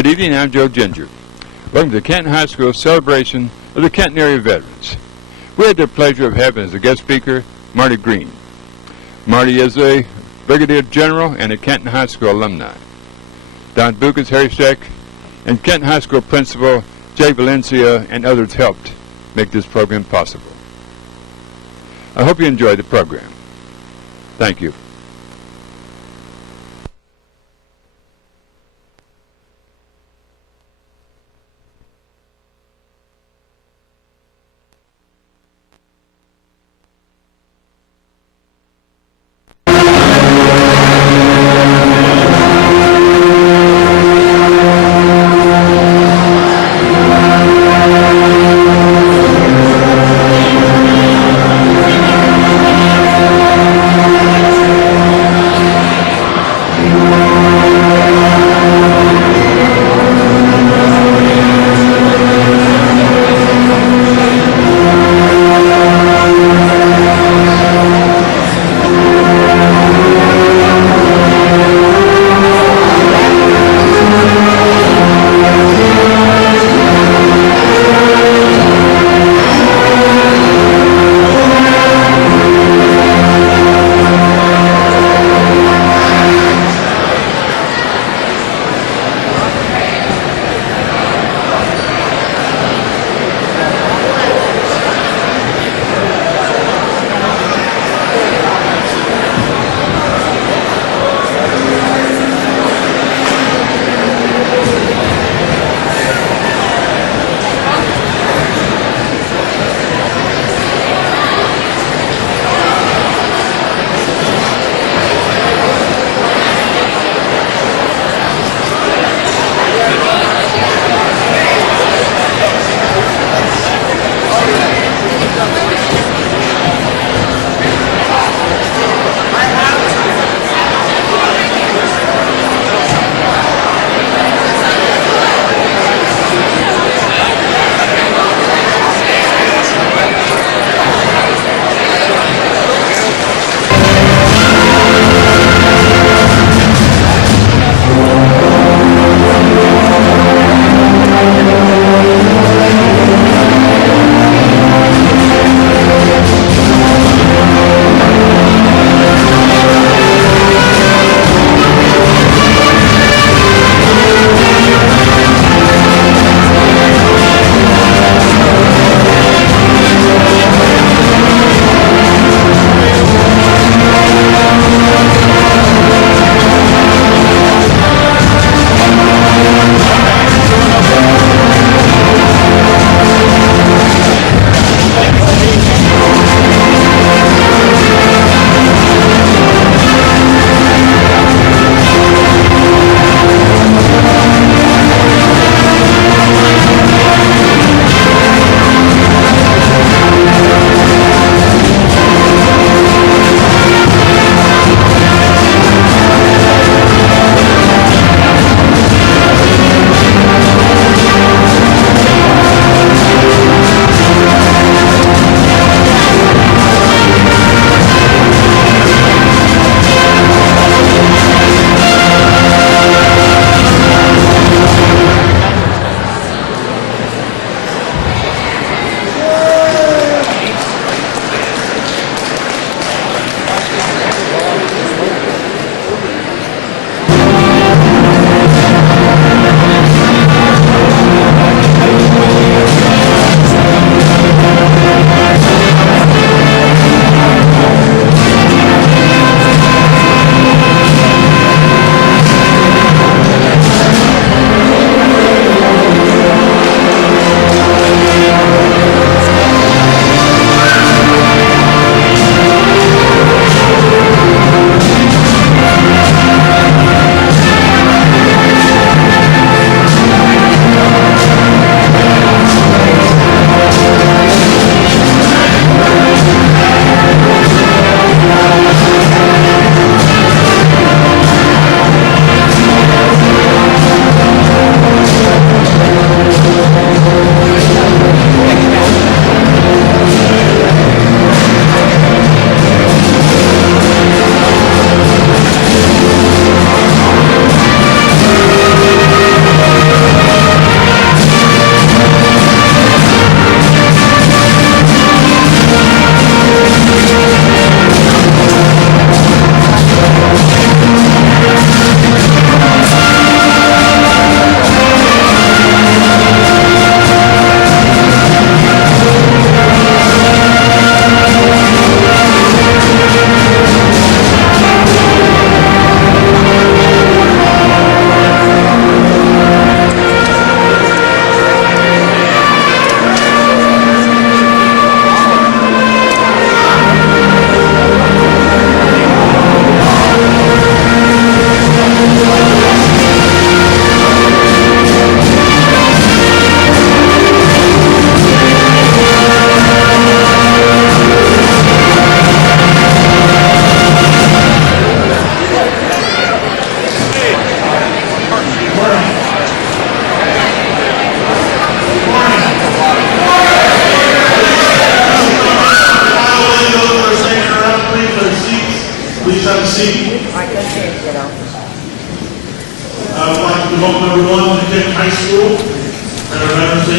Good evening, I'm Joe Ginger. Welcome to Canton High School celebration of the Canton area veterans. We had the pleasure of having as a guest speaker Marty Green. Marty is a Brigadier General and a Canton High School alumni. Don Bucas, Harry Steck, and Canton High School Principal Jay Valencia and others helped make this program possible. I hope you enjoyed the program. Thank you.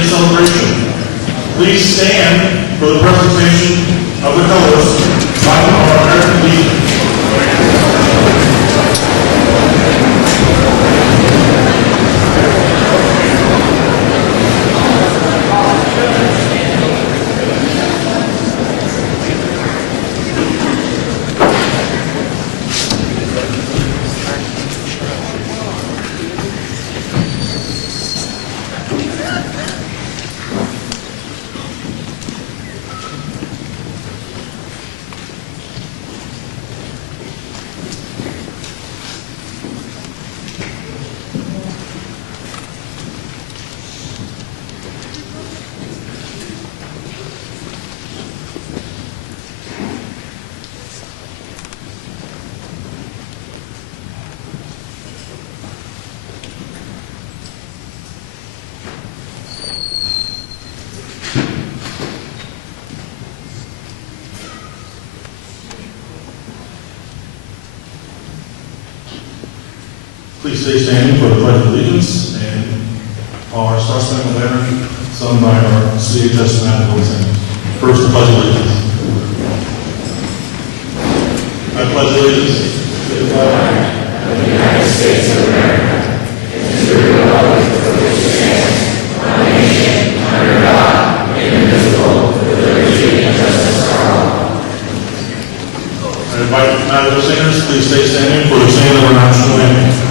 Day celebration. Please stand for the presentation of the colors by our American Legion. Please stay standing for the Pledge of Allegiance and our Star Spangled Banner sung by our CHS National Singers. First, the Pledge of Allegiance. I pledge allegiance to the flag of the United States of America and to the republic for which it stands, one nation, under God, indivisible, with liberty and justice for all. I invite the singers, please stay standing for the singing of our national anthem.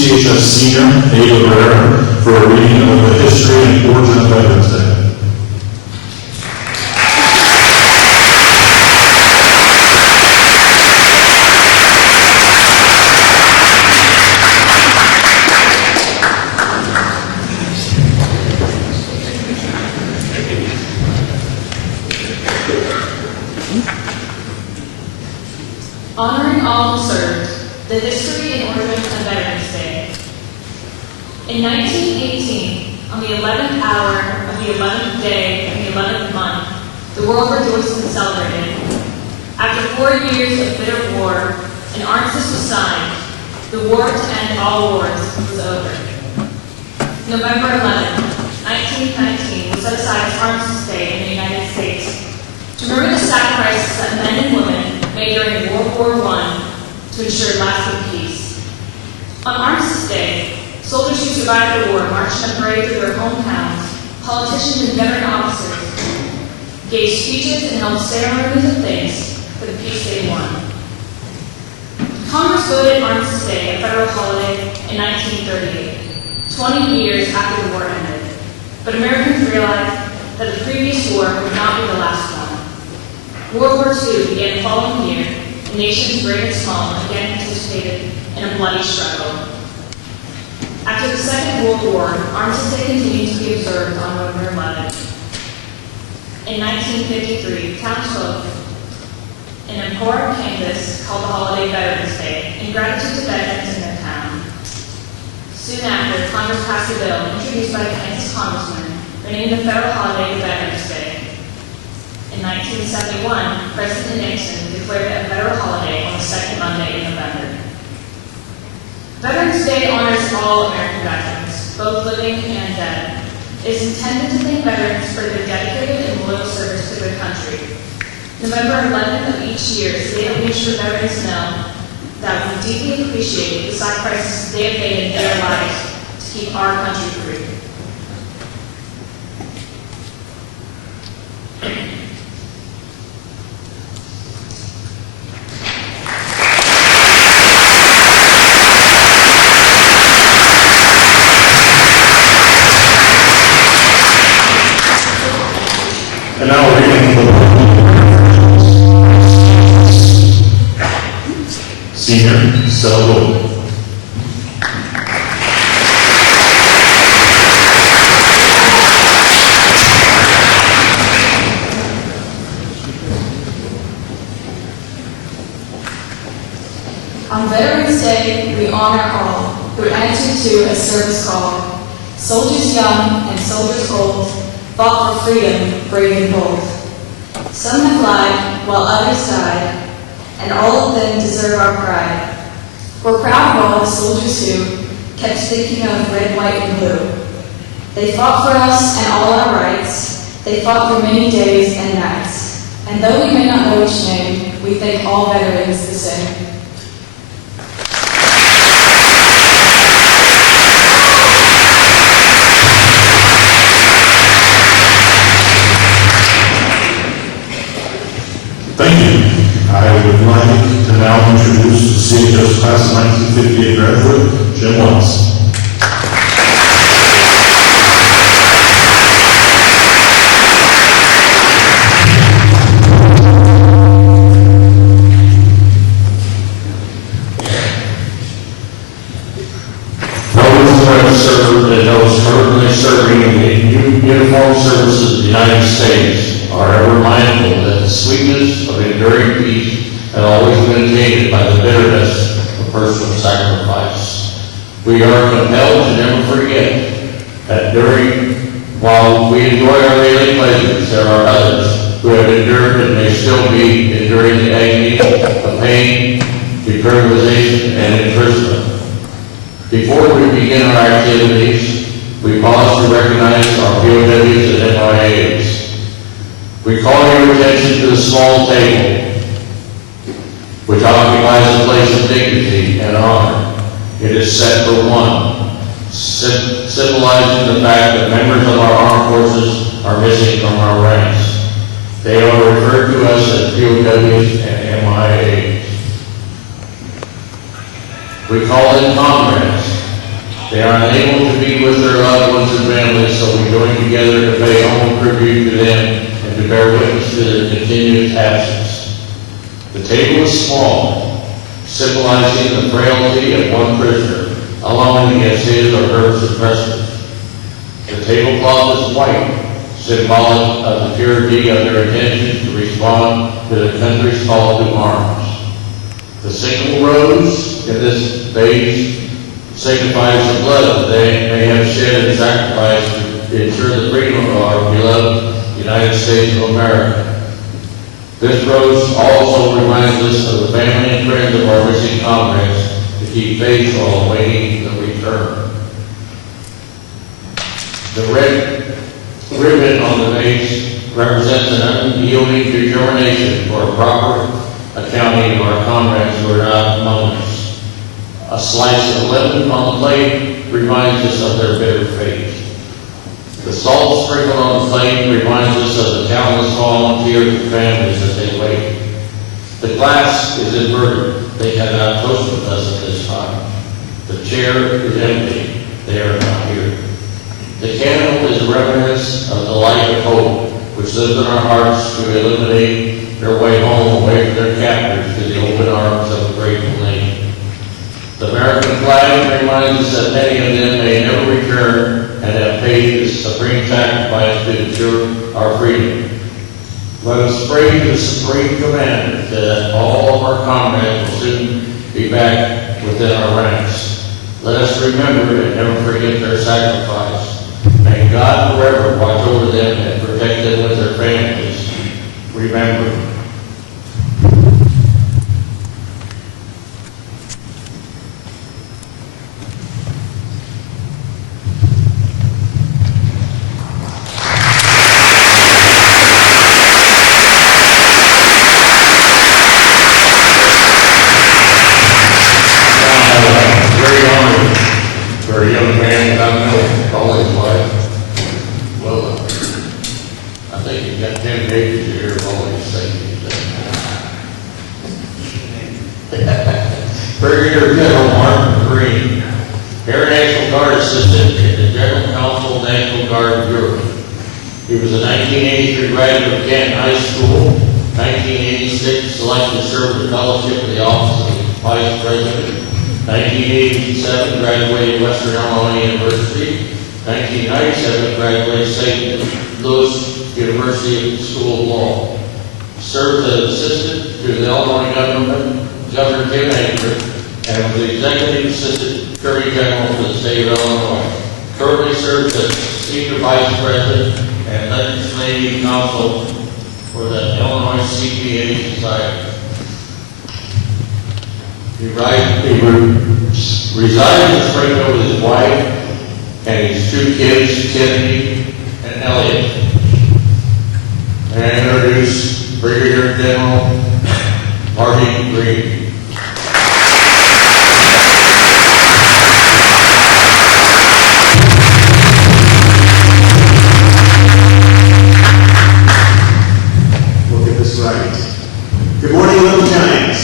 CHS Senior Ava Barrera for a reading of the history and origin of Veterans Day. In 1918, on the 11th hour of the 11th day of the 11th month, the world rejoiced and celebrated. After 4 years of bitter war, an armistice was signed. The war to end all wars was over. November 11, 1919 was set aside as Armistice Day in the United States to remember the sacrifices that men and women made during World War I to ensure lasting peace. On Armistice Day, soldiers who survived the war marched in a parade through their hometowns. Politicians and veteran officers gave speeches and held ceremonies of thanks for the peace they won. Congress voted Armistice Day a federal holiday in 1938, 20 years after the war ended. But Americans realized that the previous war would not be the last one. World War II began the following year, and nations great and small again participated in a bloody struggle. After the Second World War, Armistice Day continued to be observed on November 11th. In 1953, townsfolk an important canvas called the holiday Veterans Day in gratitude to veterans in their town. Soon after, Congress passed a bill introduced by a Kansas congressman renaming the federal holiday Veterans Day. In 1971, President Nixon declared it a federal holiday on the second Monday in November. Veterans Day honors all American veterans, both living and dead. It is intended to thank veterans for their dedicated and loyal service to their country. November 11th of each year is the day on which the veterans know that we deeply appreciate the sacrifices they have made in their lives to keep our country free. And now we're reading from the Senior Celebrate. On Veterans Day, we honor all who answered to a service call. Soldiers young and soldiers old fought for freedom, brave and bold. Some have lied while others died, and all of them deserve our pride. We're proud of all the soldiers who kept thinking of red, white, and blue. They fought for us and all our rights. They fought for many days and nights. And though we may not know each name, we thank all veterans the same. Thank you. I would like to now introduce the St. Joseph's Class of 1958 graduate, Jim Watts. Those who have served and those currently serving in the uniformed services of the United States are ever mindful that the sweetness of enduring peace has always been tainted by the bitterness of personal sacrifice. We are compelled to never forget that while we enjoy our daily pleasures, there are others who have endured and may still be enduring the agony of pain, decriminalization, and imprisonment. Before we begin our activities, we pause to recognize our POWs and MIAs. We call your attention to the small table, which occupies a place of dignity and honor. It is set for one, symbolizing the fact that members of our armed forces are missing from our ranks. They are referred to us as POWs and MIAs. We call them comrades. They are unable to be with their loved ones and families, so we join together to pay humble tribute to them and to bear witness to their continued absence. The table is small, symbolizing the frailty of one prisoner, alone against his or her suppressors. The tablecloth is white, symbolic of the purity of their intention to respond to the country's call to arms. The single rose in this vase signifies the blood they may have shed and sacrificed to ensure the freedom of our beloved United States of America. This rose also reminds us of the family and friends of our missing comrades to keep faith while awaiting the return. The red ribbon on the base represents an unyielding determination for a proper accounting of our comrades who are not among us. A slice of lemon on the plate reminds us of their bitter fate. The salt sprinkled on the plate reminds us of the countless volunteers and families as they wait. The glass is inverted. They cannot toast with us at this time. The chair is empty. They are not here. The candle is a reminiscence of the light of hope, which lives in our hearts to illuminate their way home away from their captors to the open arms of a grateful nation. The American flag reminds us that many of them may never return and have paid the supreme sacrifice to ensure our freedom. Let us pray to the Supreme Commander that all of our comrades will soon be back within our ranks. Let us remember and never forget their sacrifice. May God forever watch over them and protect them with their families. Remember. Brigadier General Marty Green, Air National Guard Assistant in the General Council National Guard Bureau. He was a 1983 graduate of Canton High School, 1986 selected to serve the fellowship of the Office of Vice President, 1987 graduated Western Illinois University, 1997 graduated St. Louis University School of Law. Served as assistant to the Illinois government, Governor Tim Anker, and was the Executive Assistant Attorney General for the state of Illinois. Currently serves as Senior Vice President and Legislative Counsel for the Illinois CPA Society. He resides in Springfield with his wife and his two kids, Kennedy and Elliot. And introduce Brigadier General Marty Green. We'll get this right. Good morning, little giants.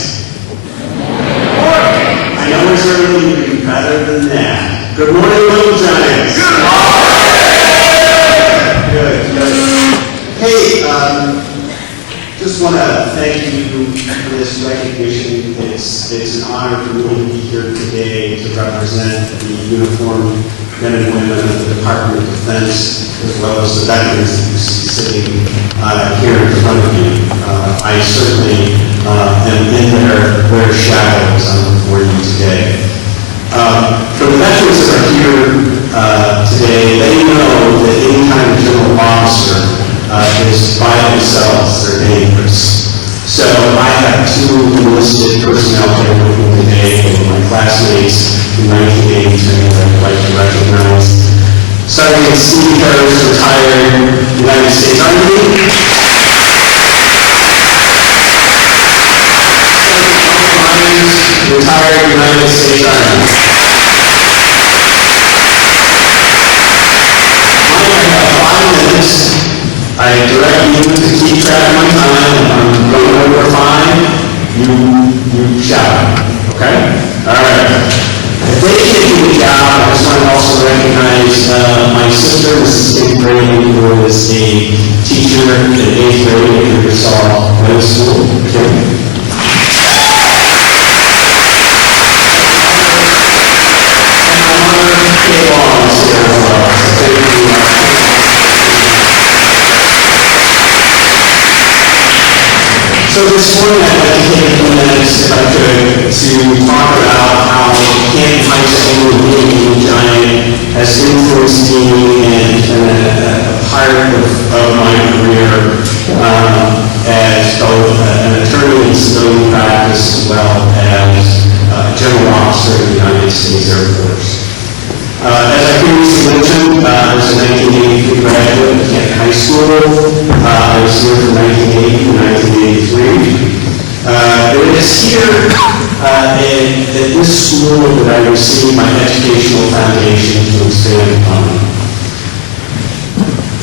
I know it's early, you can be better than that. Good morning, little giants. Good, good. Hey, just want to thank you for this recognition. It's an honor for me to be here today to represent the uniformed men and women of the Department of Defense, as well as the veterans that you see sitting here in front of you. I certainly am in their shadows for you today. For the veterans that are here today, they know that any kind of general officer is by themselves, they're dangerous. So I have two enlisted personnel here with me today, my classmates in 1983 I'd like to recognize. Sergeant Steve Harris, retired United States Army. Sergeant Michael Myers, retired United States Army. I have 5 minutes. I direct you to keep track of my time. If I'm going over 5, you shout. Okay? All right. If they can't do the job, I just want to also recognize my sister, Mrs. Green, who is a teacher in 8th grade at Ingersoll Middle School. Okay? school that I received my educational foundation to expand upon.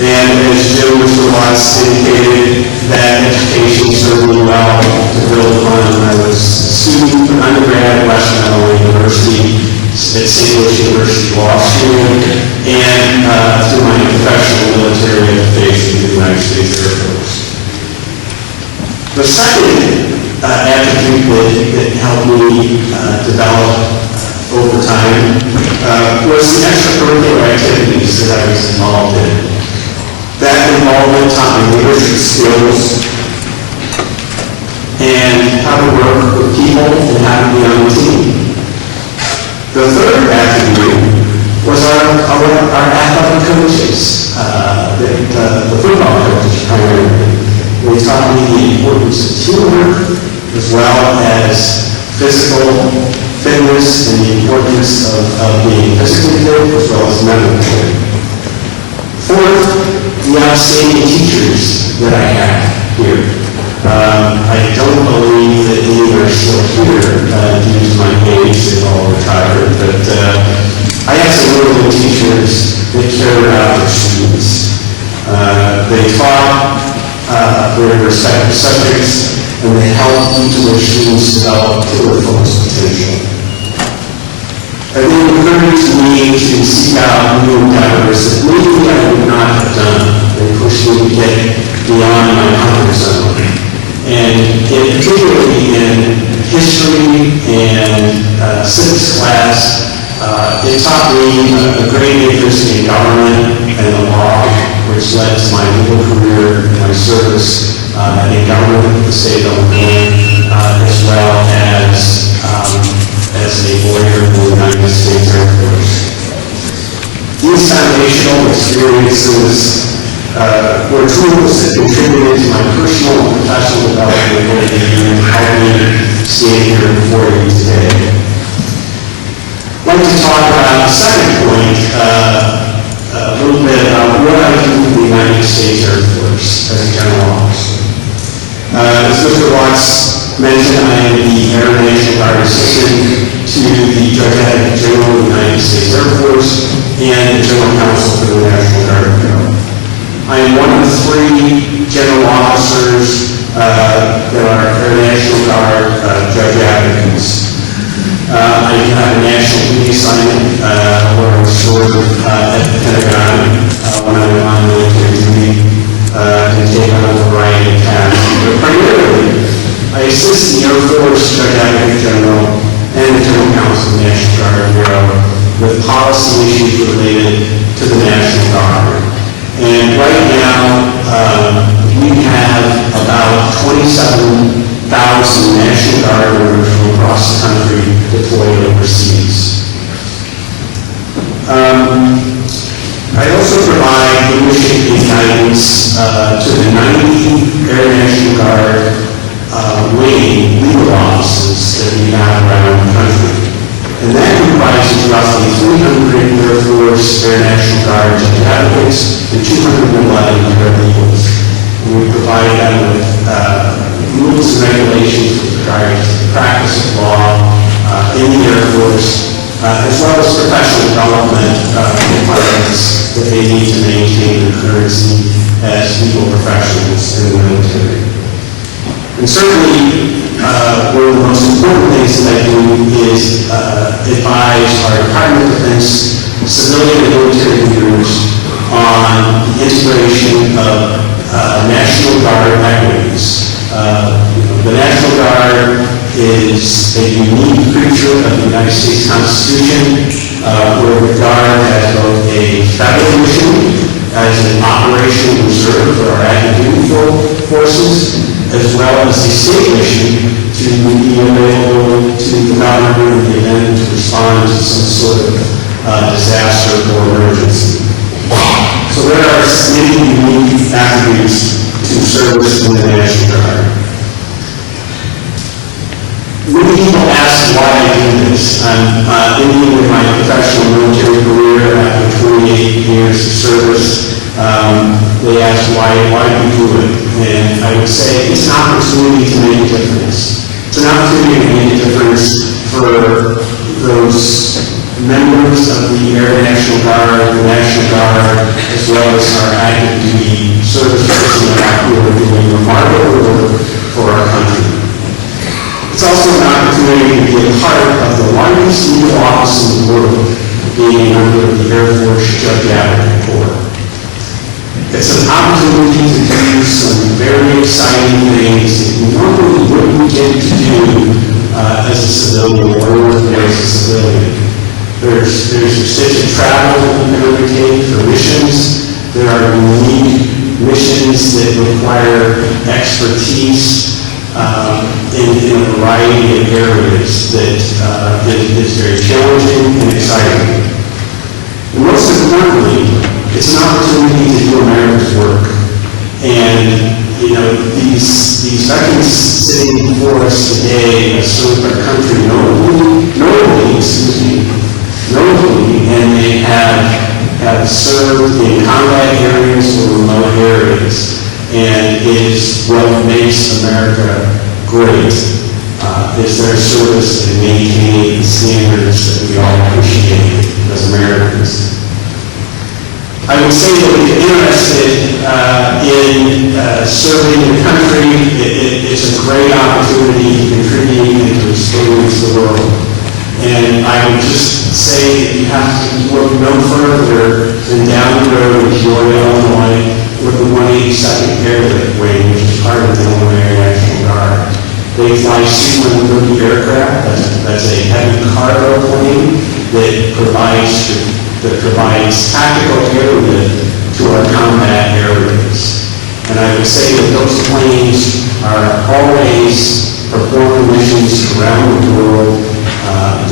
And as Jim Mr. Watts indicated, that education served me well to build upon when I was a student for undergrad at Western Illinois University, at St. Louis University Law School, and through my professional military education in the United States Air Force. The second attribute that helped me develop over time was the extracurricular activities that I was involved in. That involvement taught me leadership skills and how to work with people and how to be on a team. The third attribute was our athletic coaches, the football coaches primarily. They taught me the importance of teamwork as well as physical fitness and the importance of being physically fit as well as mentally fit. Fourth, the outstanding teachers that I have here. I don't believe that any are still here due to my age. They've all retired, but I have some really good teachers that care about their students. They taught their respective subjects, and they helped each of their students develop to their fullest potential. And they encouraged me to seek out new endeavors that maybe I would not have done. They pushed me to get beyond my comfort zone. And particularly in history and civics class, it taught me a great interest in government and the law, which led to my legal career and my service in government at the state level, as well as a lawyer in the United States Air Force. These foundational experiences were tools that contributed to my personal and professional development and helped me stand here before you today. I'd like to talk about the second point, a little bit about what I do in the United States Air Force as a general officer. As Mr. Watts mentioned, I am the Air National Guard Assistant to the Brigadier General of the United States Air Force and the General Counsel for the National Guard Bureau. I am one of 3 general officers that are Air National Guard judge advocates. I have a national duty assignment where I serve at the Pentagon when I'm on military duty and take on a variety of tasks. But primarily, I assist the Air Force Judge Advocate General and the General Counsel of the National Guard Bureau with policy issues related to the National Guard. And right now, we have about 27,000 National Guard members from across the country deployed overseas. I also provide leadership and guidance to the 90 Air National Guard wing legal offices that we have around the country. And that comprises roughly 300 Air Force Air National Guard judge advocates and 211 paralegals. And we provide them with rules and regulations with regard to the practice of law in the Air Force, as well as professional development requirements that they need to maintain their currency as legal professionals in the military. And certainly, one of the most important things that I do is advise our Department of Defense, civilian and military leaders on the integration of National Guard equities. The National Guard is a unique creature of the United States Constitution, where the Guard has both a federal mission as an operational reserve for our active duty forces, as well as a state mission to be available to the government in the event to respond to some sort of disaster or emergency. So there are many unique attributes to service in the National Guard. Many people ask why I do this. I'm ending with my professional military career after 28 years of service. They ask why do we do it? And I would say it's an opportunity to make a difference. It's an opportunity to make a difference for the members of the Air National Guard, the National Guard, as well as our active duty service personnel who are doing remarkable work for our country. It's also an opportunity to be a part of the largest legal office in the world, being a member of the Air Force Judge Advocate Corps. It's an opportunity to do some very exciting things that you normally wouldn't get to do as a civilian or working as a civilian. There's extensive travel that you can undertake for missions. There are unique missions that require expertise in a variety of areas that is very challenging and exciting. And most importantly, it's an opportunity to do America's work. And, you know, these veterans sitting before us today have served our country nobly, and they have served in combat areas or remote areas. And it is what makes America great, is their service in maintaining the standards that we all appreciate as Americans. I would say that if you're interested in serving the country, it's a great opportunity to contribute and to experience the world. And I would just say that you have to look no further than down the road in Peoria, Illinois, with the 182nd Airlift Wing, which is part of the Illinois Air National Guard. They fly C-130 aircraft. That's a heavy cargo plane that provides tactical airlift to our combat areas. And I would say that those planes are always performing missions around the world,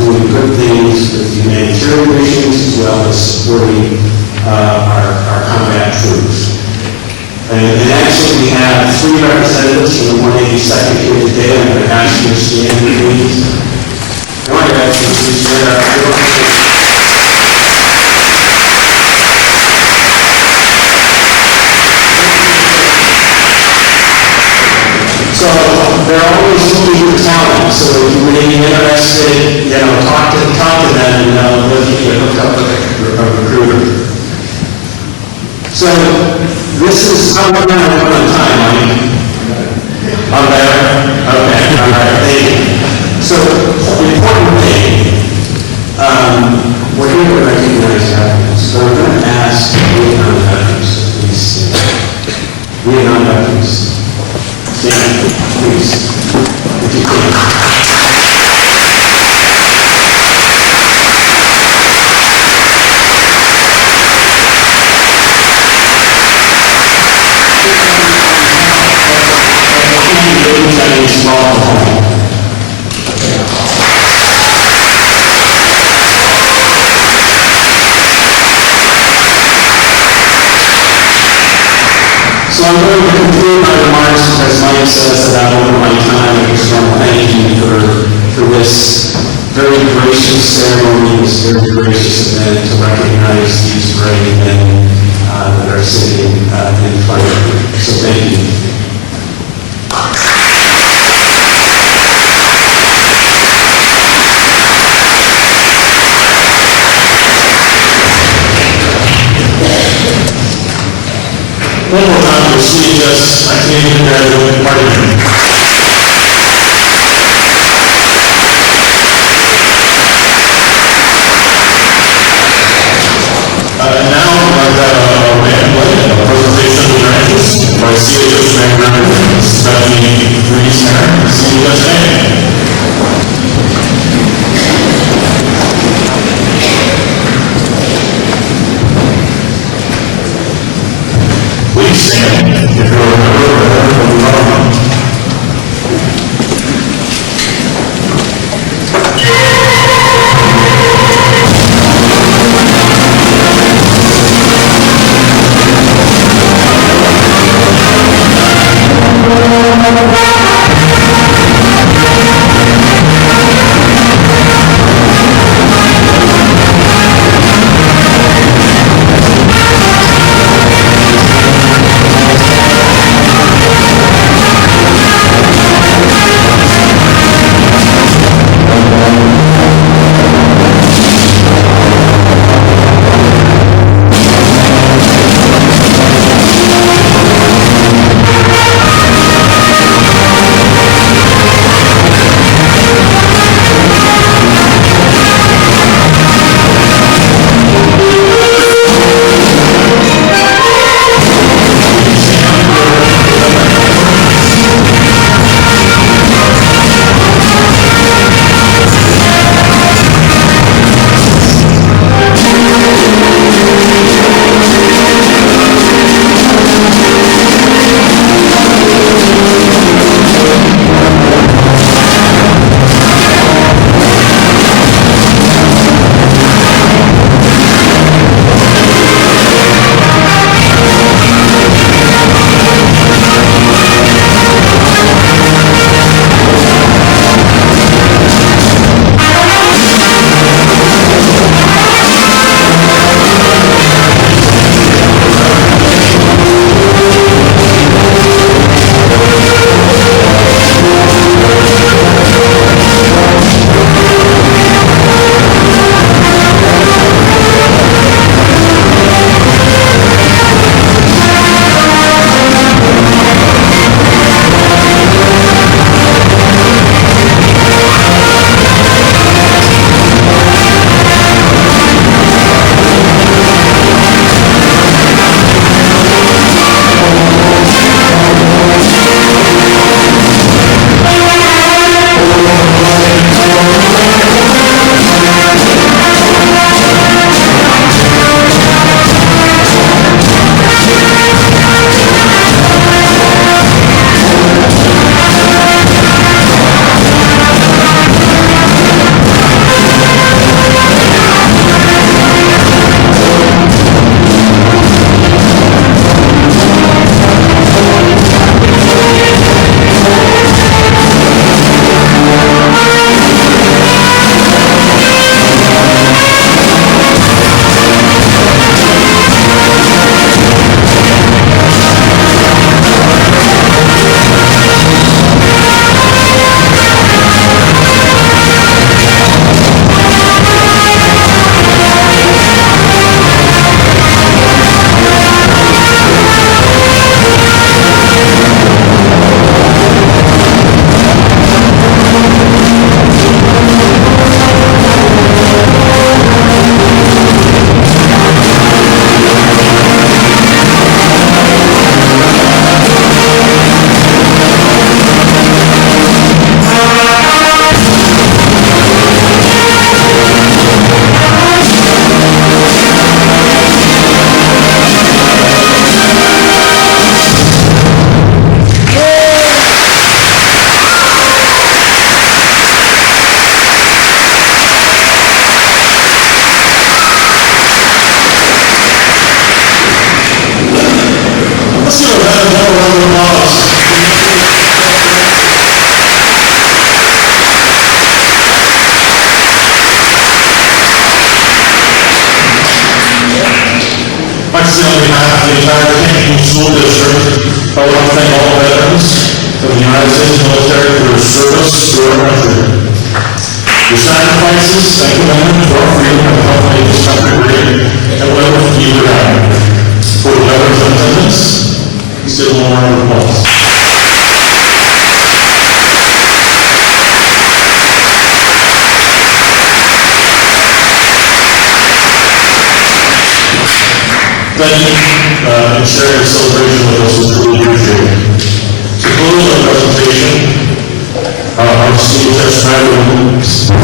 doing good things with humanitarian missions as well as supporting our combat troops. And actually we have 3 representatives from the 182nd here today. I'm going to ask you to stand, please. I want to ask you to stand up. So they're always looking for talent. So if you may be interested, you know, talk to them, and they'll give you a hookup with a recruiter. So this is how we're going to run on time, Mike. I'm there. Okay. All right. Thank you. So the important thing, we're here to recognize veterans. So I'm going to ask Vietnam veterans to please stand. Vietnam veterans. Stand, please, if you can. So I'm going to conclude my remarks because Mike says that I'm over my time. I just want to thank you for this very gracious ceremony, this very gracious event to recognize these great men that are sitting in front of you. So thank you. One more time, we'll see just, I can't even graduate party. Now, I've got a band play, a presentation of the branches by CHS Background, Stephanie Reese, and CHS Band. Please stand if you're a member of the government. Lastly, on behalf of the entire Canton School District, I want to thank all veterans of the United States military for their service to our country. Your sacrifices and commitment to our freedom have helped make this country great and will keep it out. For the veterans in attendance, please give them a round of applause. Thank you and sharing your celebration with us. We truly appreciate it. To close our presentation, our school test matter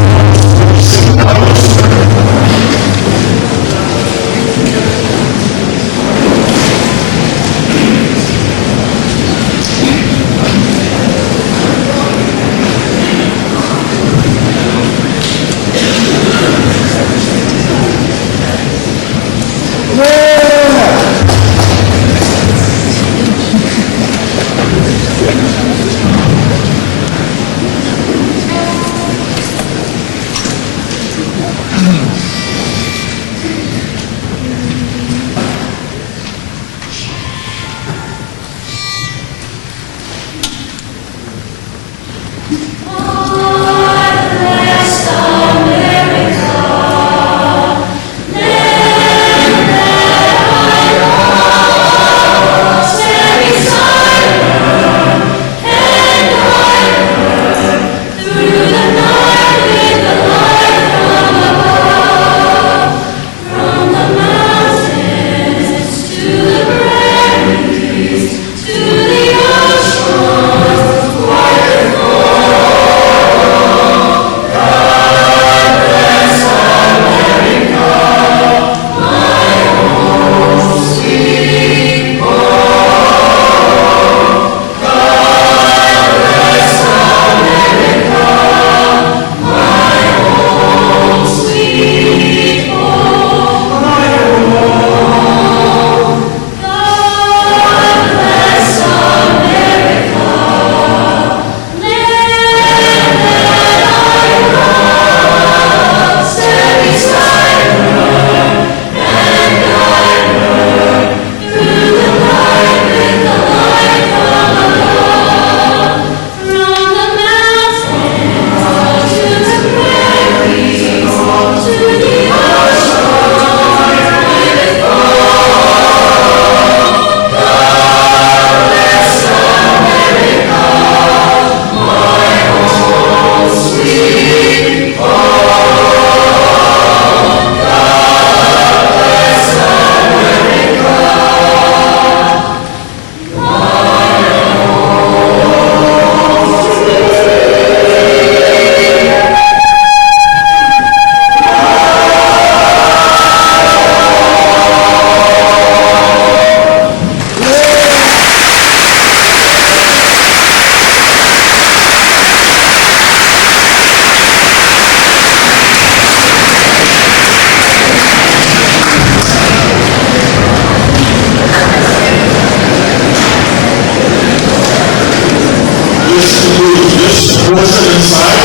portion inside.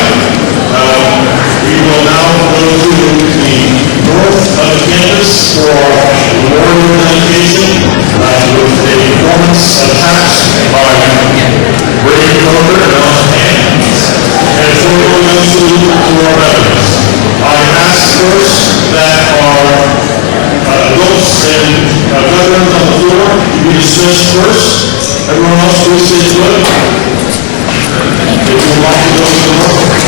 We will now go to the north of the campus for memorial dedication with a performance attached by Brigadier General Marty Green and formally salute to our veterans. I ask first that our adults and veterans on the floor be dismissed first. Everyone else, please stay put. If you would like to go to the north.